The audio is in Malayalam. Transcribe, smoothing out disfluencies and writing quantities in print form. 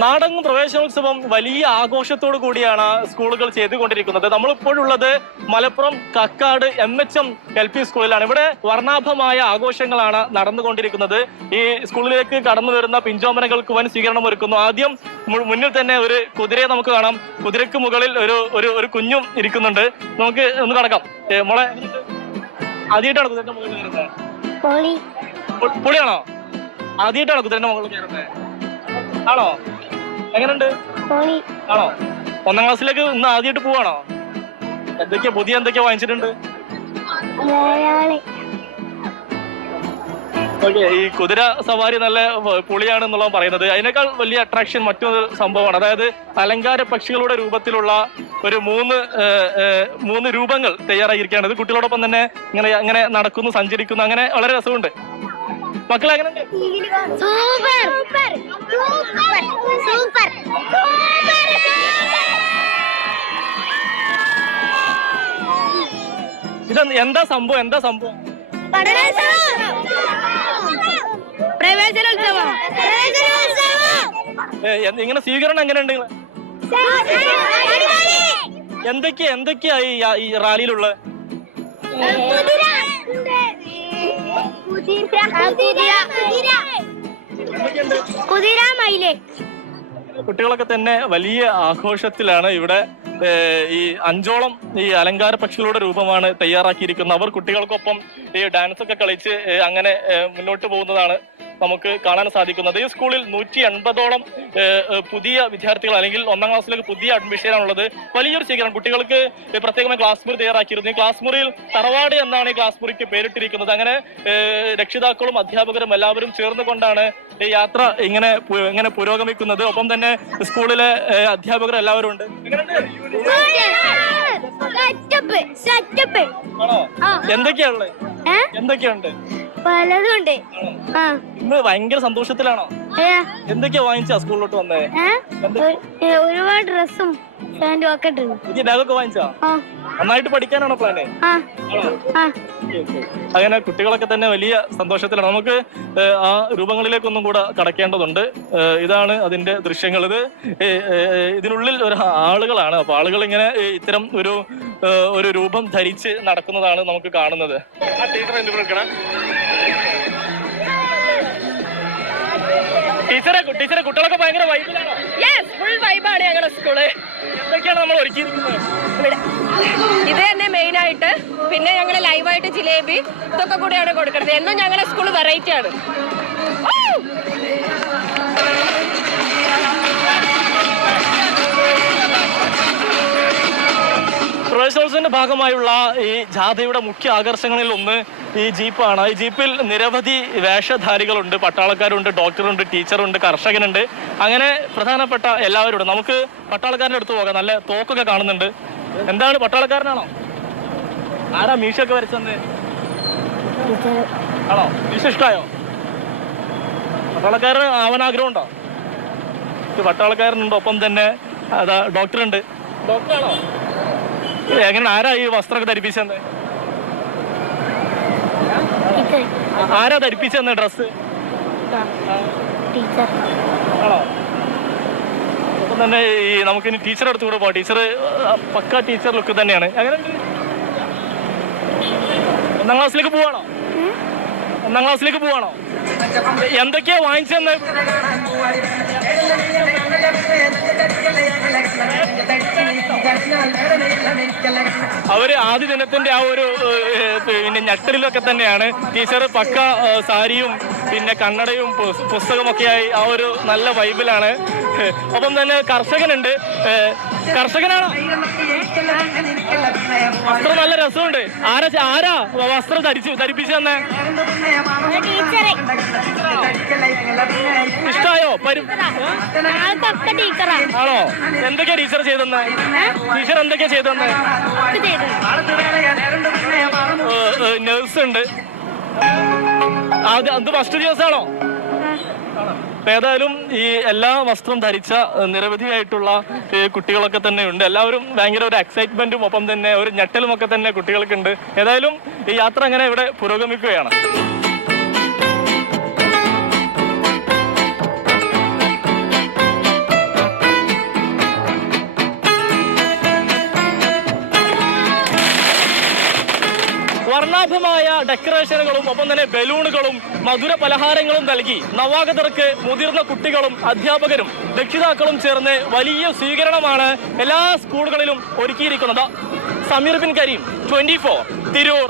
നാടകം പ്രവേശനോത്സവം വലിയ ആഘോഷത്തോടു കൂടിയാണ് സ്കൂളുകൾ ചെയ്തുകൊണ്ടിരിക്കുന്നത്. നമ്മളിപ്പോഴുള്ളത് മലപ്പുറം കക്കാട് MHM LP സ്കൂളിലാണ്. ഇവിടെ വർണ്ണാഭമായ ആഘോഷങ്ങളാണ് നടന്നുകൊണ്ടിരിക്കുന്നത്. ഈ സ്കൂളിലേക്ക് കടന്നു വരുന്ന പിഞ്ചോമനകൾക്ക് വൻ സ്വീകരണം ഒരുക്കുന്നു. ആദ്യം മുന്നിൽ തന്നെ ഒരു കുതിരയെ നമുക്ക് കാണാം. കുതിരക്ക് മുകളിൽ ഒരു കുഞ്ഞും ഇരിക്കുന്നുണ്ട്. നമുക്ക് ഒന്ന് കടക്കാം. മോളെ, ആദ്യമായിട്ടാണ് കുതിരന്റെ മുകളിൽ കയറുന്നത്? പൊളിയാണോ? ആദ്യമായിട്ടാണോ കുതിരന്റെ മുകളിൽ കയറുന്നത്? ആണോ? എങ്ങനെയുണ്ട്? ആണോ? 1ാം ക്ലാസ്സിലേക്ക് ഇന്ന് ആദ്യമായിട്ട് പോവാണോ? പുതിയ എന്തൊക്കെയാ വാങ്ങിച്ചിട്ടുണ്ട്? ഓക്കെ, ഈ കുതിര സവാരി നല്ല പൊളിയാണ് എന്നുള്ള പറയുന്നത്. അതിനേക്കാൾ വലിയ അട്രാക്ഷൻ മറ്റൊരു സംഭവമാണ്. അതായത് അലങ്കാര പക്ഷികളുടെ രൂപത്തിലുള്ള ഒരു മൂന്ന് രൂപങ്ങൾ തയ്യാറായിരിക്കുകയാണ്. ഇത് കുട്ടികളോടൊപ്പം തന്നെ ഇങ്ങനെ നടക്കുന്നു, സഞ്ചരിക്കുന്നു. അങ്ങനെ വളരെ രസമുണ്ട്. മക്കളെ എങ്ങനെയുണ്ട്? ഇത് എന്താ സംഭവം? ഇങ്ങനെ സ്വീകരണം എങ്ങനെയുണ്ട്? എന്തൊക്കെയാ ഈ റാലിയിലുള്ള? കുട്ടികളൊക്കെ തന്നെ വലിയ ആഘോഷത്തിലാണ്. ഇവിടെ ഈ 5ഓളം ഈ അലങ്കാര പക്ഷികളുടെ രൂപമാണ് തയ്യാറാക്കിയിരിക്കുന്നത്. അവർ കുട്ടികൾക്കൊപ്പം ഈ ഡാൻസ് ഒക്കെ കളിച്ച് അങ്ങനെ മുന്നോട്ട് പോകുന്നതാണ് നമുക്ക് കാണാൻ സാധിക്കുന്നത്. ഈ സ്കൂളിൽ 180ഓളം പുതിയ വിദ്യാർത്ഥികൾ, അല്ലെങ്കിൽ 1ാം ക്ലാസ്സിലേക്ക് പുതിയ അഡ്മിഷനാണുള്ളത്. വലിയൊരു സ്വീകരണം. കുട്ടികൾക്ക് പ്രത്യേകമായി ക്ലാസ് മുറി തയ്യാറാക്കിയിരുന്നു. ഈ ക്ലാസ് മുറിയിൽ തറവാട് എന്നാണ് ഈ ക്ലാസ് മുറിക്ക് പേരിട്ടിരിക്കുന്നത്. അങ്ങനെ രക്ഷിതാക്കളും അധ്യാപകരും എല്ലാവരും ചേർന്നുകൊണ്ടാണ് ഈ യാത്ര ഇങ്ങനെ പുരോഗമിക്കുന്നത്. ഒപ്പം തന്നെ സ്കൂളിലെ അധ്യാപകർ എല്ലാവരും ഉണ്ട്. ആണോ? എന്തൊക്കെയുണ്ട്? പലതുണ്ട്. ഇന്ന് ഭയങ്കര സന്തോഷത്തിലാണോ? എന്തൊക്കെയാ വാങ്ങിച്ചാ സ്കൂളിലോട്ട് വന്നേ? ഒരുപാട് ഡ്രസ്സും പാന്റും ഒക്കെ ഉണ്ട്. പുതിയ ബാഗൊക്കെ വാങ്ങിച്ചാ? നന്നായിട്ട് പഠിക്കാനാണോ പ്ലാന്? അങ്ങനെ കുട്ടികളൊക്കെ തന്നെ വലിയ സന്തോഷത്തിലാണ്. നമുക്ക് ആ രൂപങ്ങളിലേക്കൊന്നും കൂടെ കടക്കേണ്ടതുണ്ട്. ഇതാണ് അതിന്റെ ദൃശ്യങ്ങൾ. ഇതിനുള്ളിൽ ഒരു ആളുകളാണ്. അപ്പൊ ആളുകൾ ഇങ്ങനെ ഇത്തരം ഒരു രൂപം ധരിച്ച് നടക്കുന്നതാണ് നമുക്ക് കാണുന്നത്. ടീച്ചറെ കുട്ടികളൊക്കെ ഭയങ്കര വൈബിലാണോ? ഫുൾ വൈബാണ് ഞങ്ങളുടെ സ്കൂള്. എന്തൊക്കെയാണ് നമ്മൾ ഒരുക്കിയിരിക്കുന്നത്? ഇത് തന്നെ മെയിൻ ആയിട്ട്. പിന്നെ ഞങ്ങൾ ലൈവായിട്ട് ജിലേബി ഇതൊക്കെ കൂടെയാണ് കൊടുക്കുന്നത്. എന്നും ഞങ്ങളുടെ സ്കൂള് വെറൈറ്റി ആണ്. പ്രവേശനോത്സവത്തിന്റെ ഭാഗമായുള്ള ഈ ജാഥയുടെ മുഖ്യ ആകർഷണങ്ങളിൽ ഒന്ന് ഈ ജീപ്പാണ്. ഈ ജീപ്പിൽ നിരവധി വേഷധാരികളുണ്ട്. പട്ടാളക്കാരുണ്ട്, ഡോക്ടറുണ്ട്, ടീച്ചറുണ്ട്, കർഷകനുണ്ട്. അങ്ങനെ പ്രധാനപ്പെട്ട എല്ലാവരും ഉണ്ട്. നമുക്ക് പട്ടാളക്കാരൻ്റെ അടുത്ത് പോകാം. നല്ല തോക്കൊക്കെ കാണുന്നുണ്ട്. എന്താണ്, പട്ടാളക്കാരനാണോ? ആരാ മീശയൊക്കെ വരച്ചെന്ന്? ആണോ? മീശ ഇഷ്ടമായോ? പട്ടാളക്കാരൻ ആവാൻ ആഗ്രഹമുണ്ടോ? പട്ടാളക്കാരനുണ്ട്. ഒപ്പം തന്നെ അതാ ഡോക്ടറുണ്ട്. ഡോക്ടറാണോ? എങ്ങനെ, ആരാ ഈ വസ്ത്രമൊക്കെ ധരിപ്പിച്ചെന്ന്? ആരാ ധരിപ്പിച്ചെന്ന് ഡ്രസ്? ആണോ? അപ്പം തന്നെ ഈ നമുക്കിനി ടീച്ചറെ അടുത്ത് കൂടെ പോവാം. ടീച്ചർ പക്ക ടീച്ചർ ലുക്ക് തന്നെയാണ്. എങ്ങനെയുണ്ട്? 1ാം ക്ലാസ്സിലേക്ക് പോവാണോ? 1ാം ക്ലാസ്സിലേക്ക് പോവാണോ? എന്തൊക്കെയാ വാങ്ങിച്ചെന്ന്? അവര് ആദ്യ ദിനത്തിന്റെ ആ ഒരു പിന്നെ ഞെട്ടലിലൊക്കെ തന്നെയാണ്. ടീച്ചർ പക്ക സാരിയും പിന്നെ കണ്ണടയും പുസ്തകമൊക്കെയായി ആ ഒരു നല്ല വൈബിലാണ്. ഒപ്പം തന്നെ കർഷകനുണ്ട്. കർഷകനാണോ? വസ്ത്രം നല്ല രസമുണ്ട്. ആരാ വസ്ത്രം ധരിപ്പിച്ചു തന്നെ? ഇഷ്ടായോ? ആണോ? എന്തൊക്കെയാ ടീച്ചർ ചെയ്തെന്ന്? ടീച്ചർ എന്തൊക്കെയാ ചെയ്തെന്ന്? നേഴ്സ് ഉണ്ട്. അത് ഫസ്റ്റ് ദിവസമാണോ? ഏതായാലും ഈ എല്ലാ വസ്ത്രം ധരിച്ച നിരവധിയായിട്ടുള്ള കുട്ടികളൊക്കെ തന്നെ ഉണ്ട്. എല്ലാവരും ഭയങ്കര ഒരു എക്സൈറ്റ്മെന്റും ഒപ്പം തന്നെ ഒരു ഞെട്ടലും ഒക്കെ തന്നെ കുട്ടികൾക്കുണ്ട്. ഏതായാലും ഈ യാത്ര അങ്ങനെ ഇവിടെ പുരോഗമിക്കുകയാണ്. വർണ്ണാഭമായ ഡെക്കറേഷനുകളും ഒപ്പം തന്നെ ബലൂണുകളും മധുര പലഹാരങ്ങളും നൽകി നവാഗതർക്ക് മുതിർന്ന കുട്ടികളും അധ്യാപകരും രക്ഷിതാക്കളും ചേർന്ന് വലിയ സ്വീകരണമാണ് എല്ലാ സ്കൂളുകളിലും ഒരുക്കിയിരിക്കുന്നത്. സമീർ ബിൻ കരീം, 24, തിരൂർ.